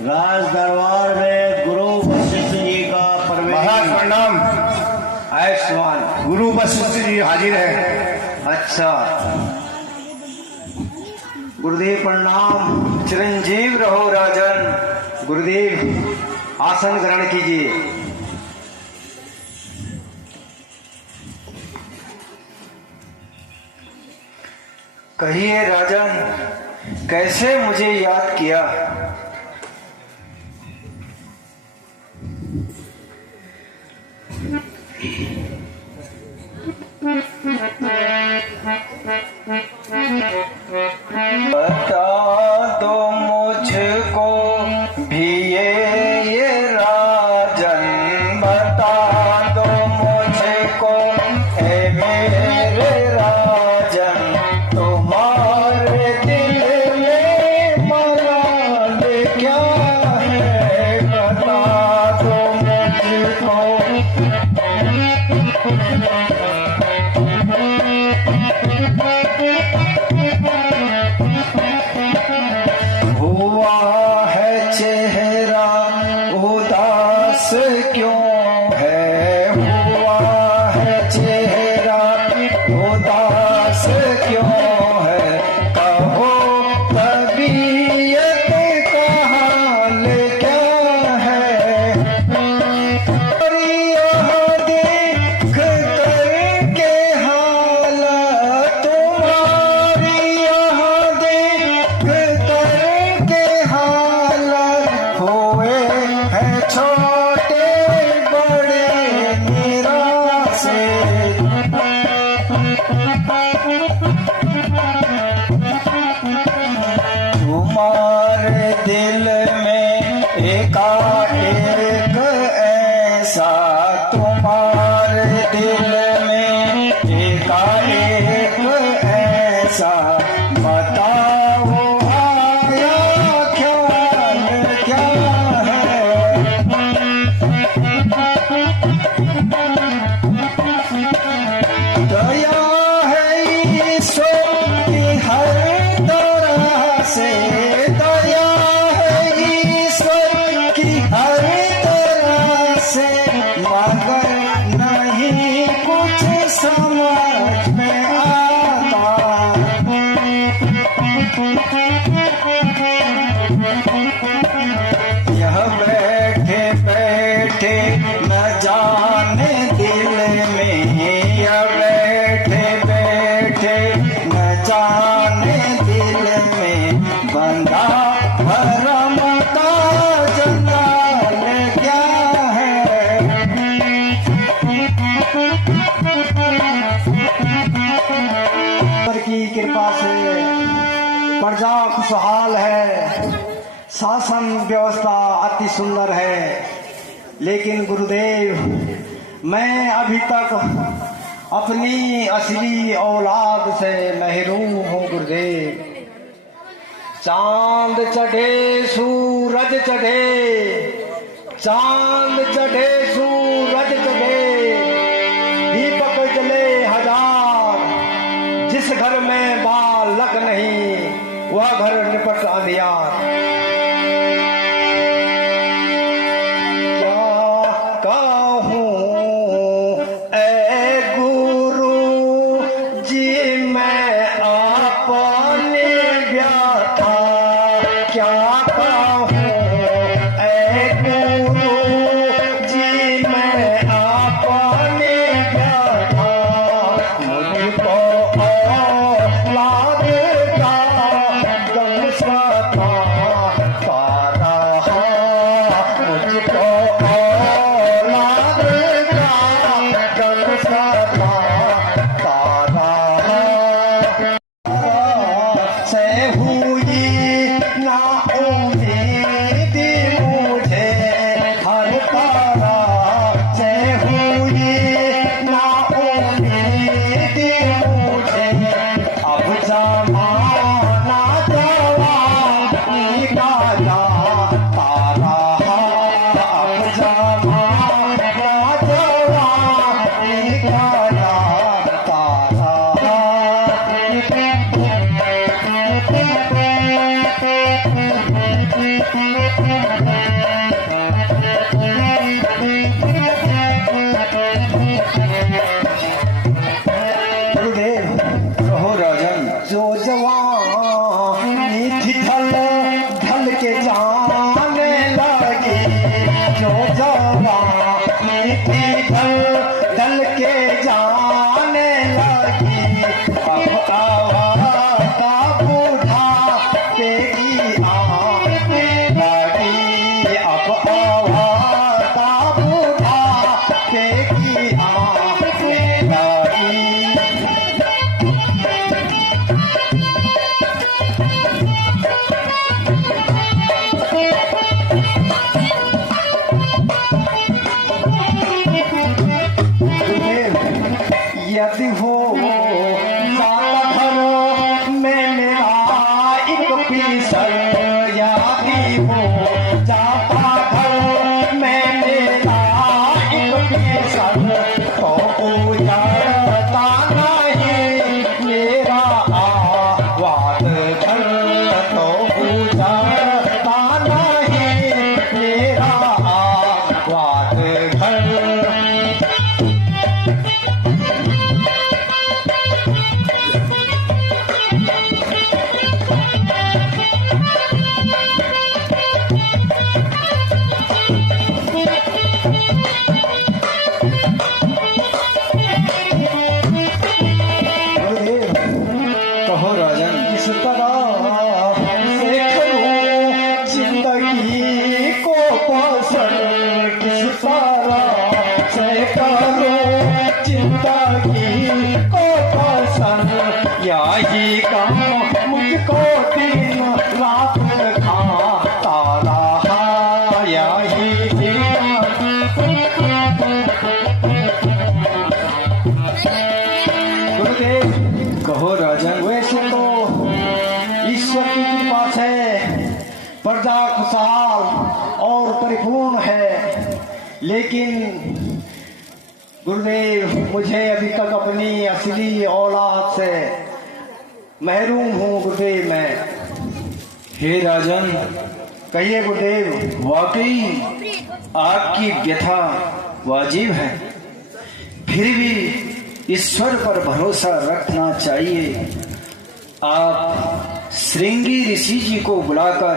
राज दरबार में गुरु वशिष्ठ जी का प्रवेश। महाराज प्रणाम। आयुष्मान। गुरु वशिष्ठ जी हाजिर है। अच्छा, गुरुदेव प्रणाम। चिरंजीव रहो राजन। गुरुदेव आसन ग्रहण कीजिए। कहिए राजन, कैसे मुझे याद किया? बता दो मुझको भी ये राजन, बता दो मुझको है मेरे राजन, तुम्हारे दिल में मराद क्या है? बता दो मुझको। हुआ है चेहरा उदास क्यों है? हुआ है चेहरा उदास क्यों है? कहो तबीयत का हाल क्या है? और यहाँ देख करके हालत तुम्हारी, यहाँ देख करके हालत हुए हैं छोटे बड़े निराशे। तुम्हारे दिल में एकाएक ऐसा, तुम्हारे दिल में एकाएक ऐसा, बताओ आया ख्याल क्या है? दया है ईश्वर की हर तरह से, दया है ईश्वर की हर तरह से, मगर नहीं कुछ समझ में आता। यह बैठे बैठे न जाने दिल में, यह बैठे बैठे न जाने दिल में, बंदा भरम का जंजाल क्या है? ईश्वर की कृपा से प्रजा खुशहाल है, शासन व्यवस्था अति सुंदर है, लेकिन गुरुदेव मैं अभी तक अपनी असली औलाद से महरूम हूँ। गुरुदेव चांद चढ़े सूरज चढ़े, चांद चढ़े सूरज चढ़े, दीपक जले हजार, जिस घर में बालक नहीं वह घर निपट अंधियार। Swata जाता घर में मेरा एक पिसन तो उजाड़ता नहीं मेरा आवाज घर तो उजाड़ता नहीं मेरा आवाज घर। कहो राजन, इस तरह से करूं जिंदगी को पसंद, किस तरह से करूं जिंदगी को पसंद, यही काम मुझको दिन रात खाता रहा यही। गुरुदेव कहो राजन, वैसे तो ईश्वर की कृपा से प्रजा खुशहाल और परिपूर्ण है, लेकिन गुरुदेव मुझे अभी तक अपनी असली औलाद से महरूम हूँ गुरुदेव मैं। हे राजन, कहिए गुरुदेव। वाकई आपकी व्यथा वाजिब है, फिर भी ईश्वर पर भरोसा रखना चाहिए। आप श्रृंगी ऋषि जी को बुलाकर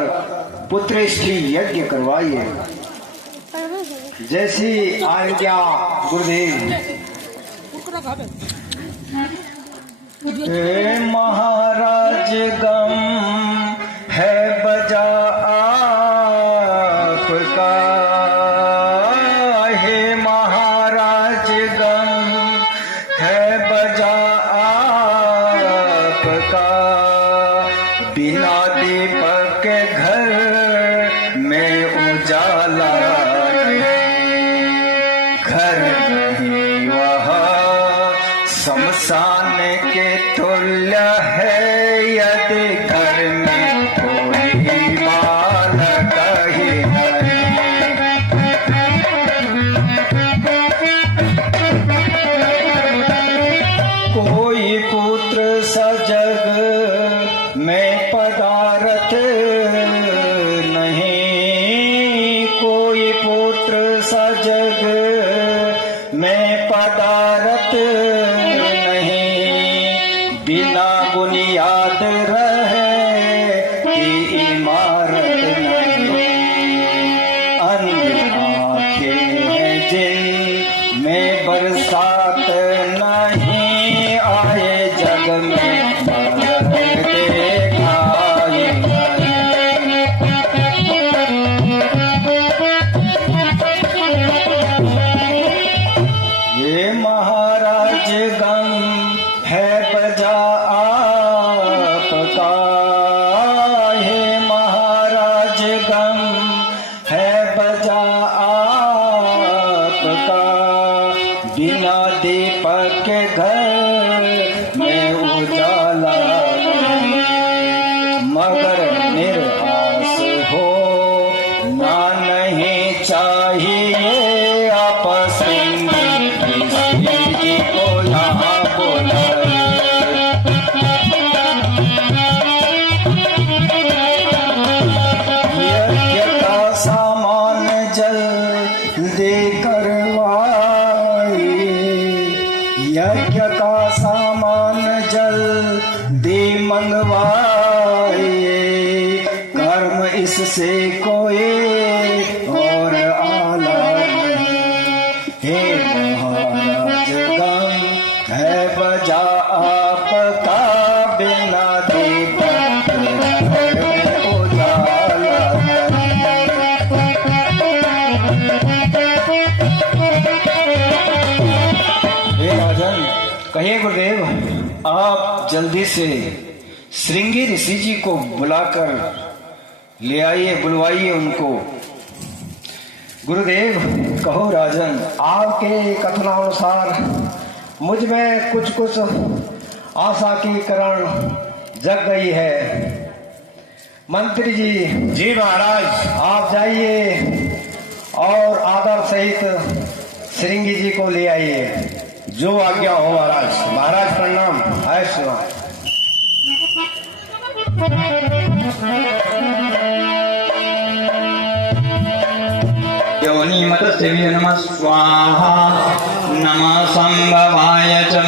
पुत्रेष्ठी यज्ञ करवाइए। जैसी आज्ञा गुरुदेव। हे महाराज गम है बजा आपका, हे महाराज गम है बजा आपका, बिना दीपक के घर में उजाला घर नहीं वहाँ शमशान के तुल्य है, यदि घर में कोई बालक ही नहीं, कोई पुत्र सजग में पदार्थ नहीं, कोई पुत्र सजग में पदार्थ नहीं, बिना बुनियाद रहे की इमारत नहीं, अंधी आंखें हैं जिन में बरसात नहीं, आए जग में मरद देखाई ये महाराज गम है बजा आपका, हे महाराज गम है बजा आपका, बिना दीपक के घर में उजाला नहीं, मगर निराश हो ना नहीं चाहिए आपस को यहाँ बोला। यज्ञ का सामान जल्दी करवाई, यज्ञ का सामान जल्दी मंगवाई, कर्म इससे कोई और आला नहीं, हे महाराज गम है बजा आपका, बिना दीपक के घर में उजाला नहीं। हे राजन, कहिए गुरुदेव, आप जल्दी से श्रृंगी ऋषि जी को बुलाकर ले आइए, बुलवाइए उनको। गुरुदेव कहो राजन, आपके कथनानुसार मुझ में कुछ आशा की किरण जग गई है, मंत्री जी जी महाराज। आप जाइए और आदर सहित श्रृंगी जी को ले आइए। जो आज्ञा हो महाराज। महाराज प्रणाम। है सुना। योनिमतस्य नमः स्वाहा नमः संभवाय च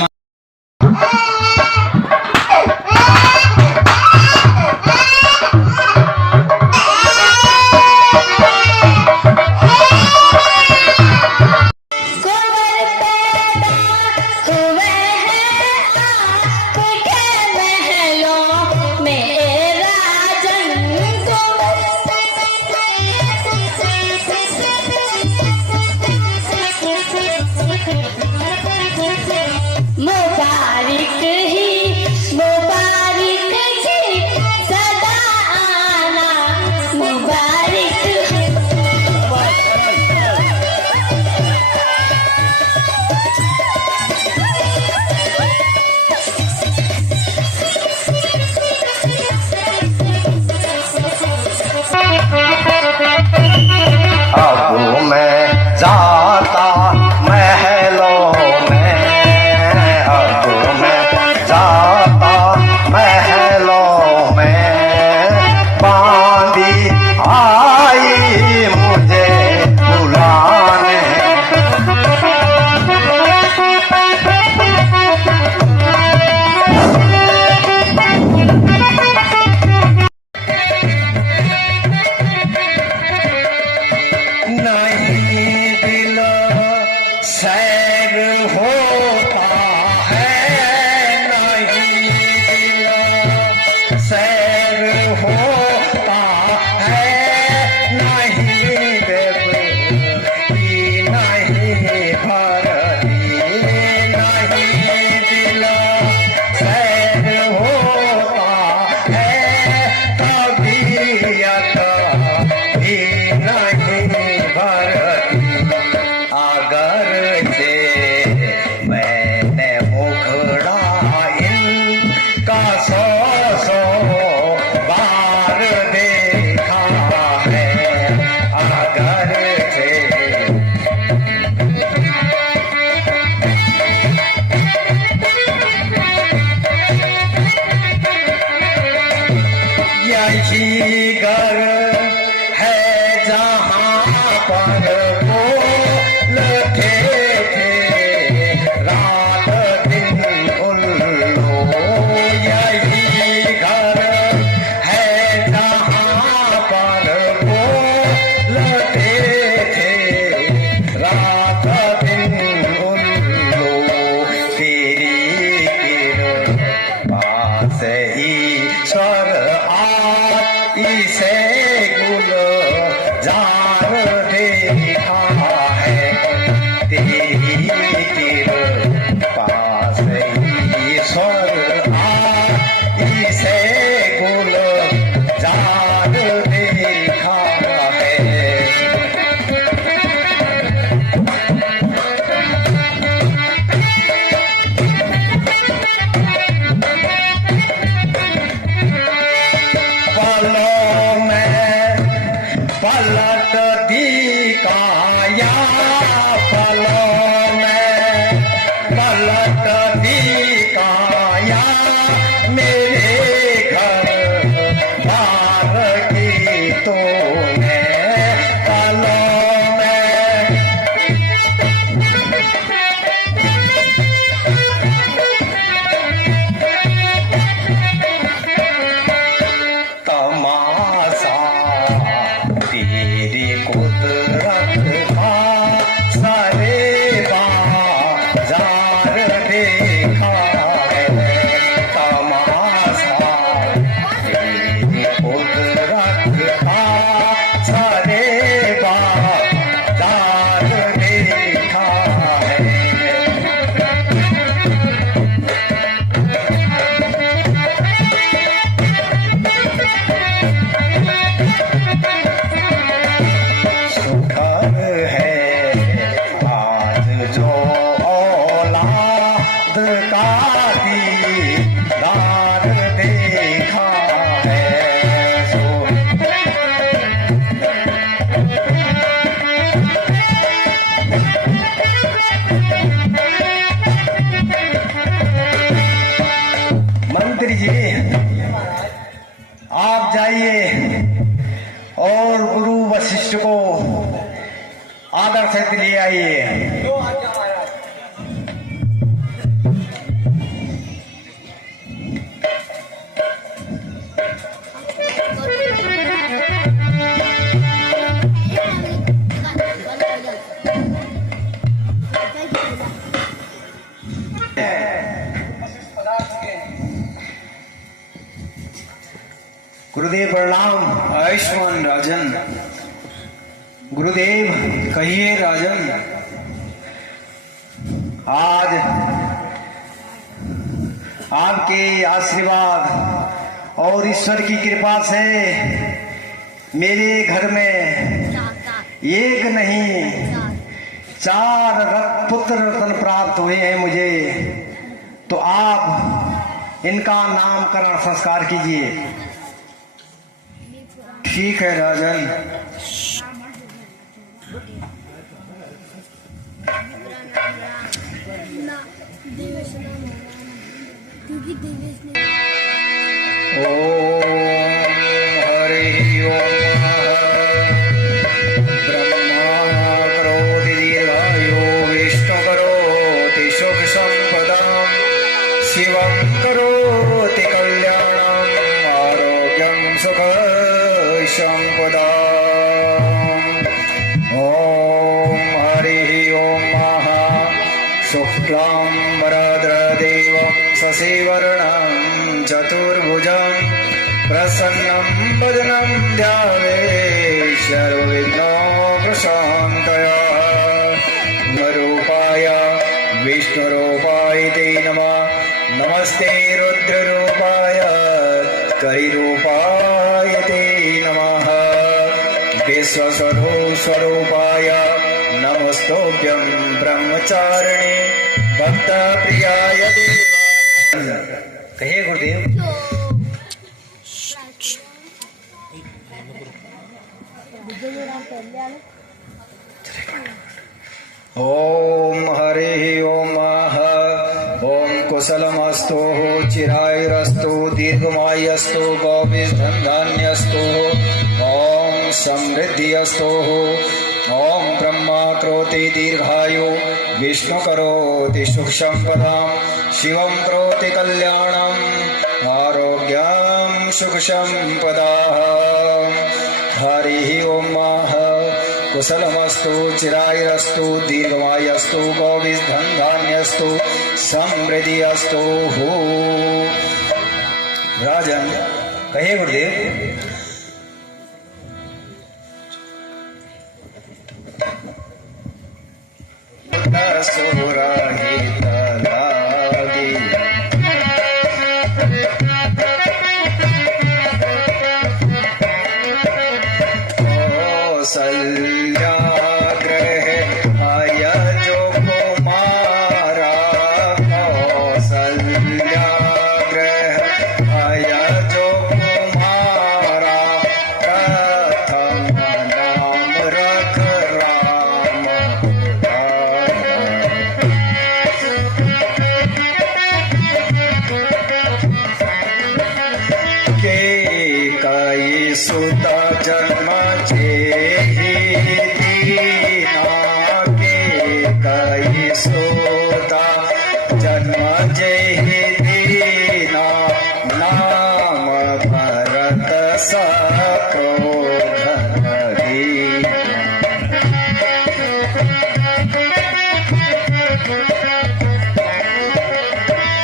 अब मैं जाता महलों में, अब मैं जाता महलों में, बांधी आई मुझे बुलाने। सैर होता है नहीं दिल, सैर होता है नहीं देव, नहीं भरती, नहीं दिल, सैर होता है तबीयत भी नहीं भरती। अगर मैंने मुखड़ा इनका 100 बार देखा है, अगर यही घर है जहाँ पर रात दिन उल्लू, यही घर है जहाँ पर बोलते थे रात दिन उल्लू। तेरी कृपा से ईश्वर इसे गुलजार देखा है, तेरी कृपा से ईश्वर इसे गुलजार देखा है। पलों में पलट दी काया, पलों में पलट दी काया, मेरे घर बार की तूने पलों में। तमाशा तेरी कुदरत का सारे बाजार देखा है, तमाशा तेरी कुदरत का सारे बाजार देखा है। सुख और गुरु वशिष्ठ को आदर से ले आइए। गुरुदेव प्रणाम। आयुष्मान राजन। गुरुदेव कहिए राजन। आज आपके आशीर्वाद और ईश्वर की कृपा से मेरे घर में एक नहीं 4 पुत्र रत्न प्राप्त हुए हैं मुझे। तो आप इनका नामकरण संस्कार कीजिए। ठीक है राजन। ओम हरि ओम। ब्रह्मा करोति दीर्घायु विष्णु करोति सुख संपदां शिवं करोति कल्याणं आरोग्यं सुख संपदा। ओम हरि ओम। शुक्लां वरददेवं शशिवर्णं चतुर्भुजं प्रसन्नं वदनं ध्यायेत् सर्वविघ्नोपशान्तये। रूपाय विष्णुरूपाय ते नमः। नमस्ते रुद्ररूपाय करिरूपाय ते नमः। विश्वस्वरूपाय नमस्तोभ्यं ब्रह्मचारिणे भक्तप्रियाय देवाय। कहिए गुरुदेव। ओम हरि ओम। ओम कुशलमस्तु चिरायुरस्तु दीर्घमायुस्तु गौभिर्धनधान्यस्तु। ओम समृद्धिस्तु। ओम ब्रह्मा करोति दीर्घायु विष्णु करोति सुख संपदां शिवं करोति कल्याणं आरोग्यं सुख संपदाः। हरि ओम। कुशलमस्तु चिरायुरस्तु दीर्घमायुस्तु गौभिर्धनधान्यस्तु समृद्धिस्तु। राजन कहिए गुरुदेव। सुरहित लागी कौसल्या ग्रह आय जो कुमारा। कौसल्या ग्रह आय जो कुमारा। प्रथम नाम रख राम। कई सुता जन्म जेहि दीना। के कई सुता जन्म जेहि दीना। नाम भरत सक्रोधन दीना।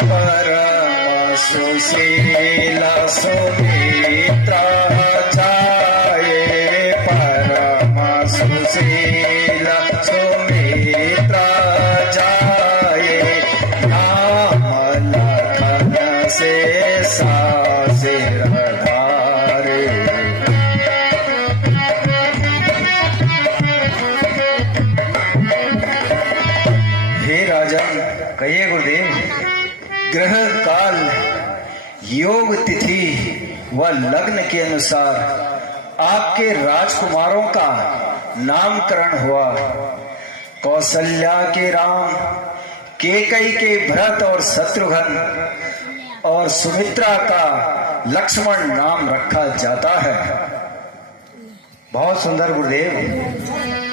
परम सुशील सुमित्रा जाये। परम सुशील सुमित्रा जाये। नाम लखन से सासिर धारे। हे राजन कहिए गुरुदेव। ग्रह काल योग तिथि व लग्न के अनुसार आपके राजकुमारों का नामकरण हुआ। कौशल्या के राम, केकई के भरत और शत्रुघ्न और सुमित्रा का लक्ष्मण नाम रखा जाता है। बहुत सुंदर गुरुदेव।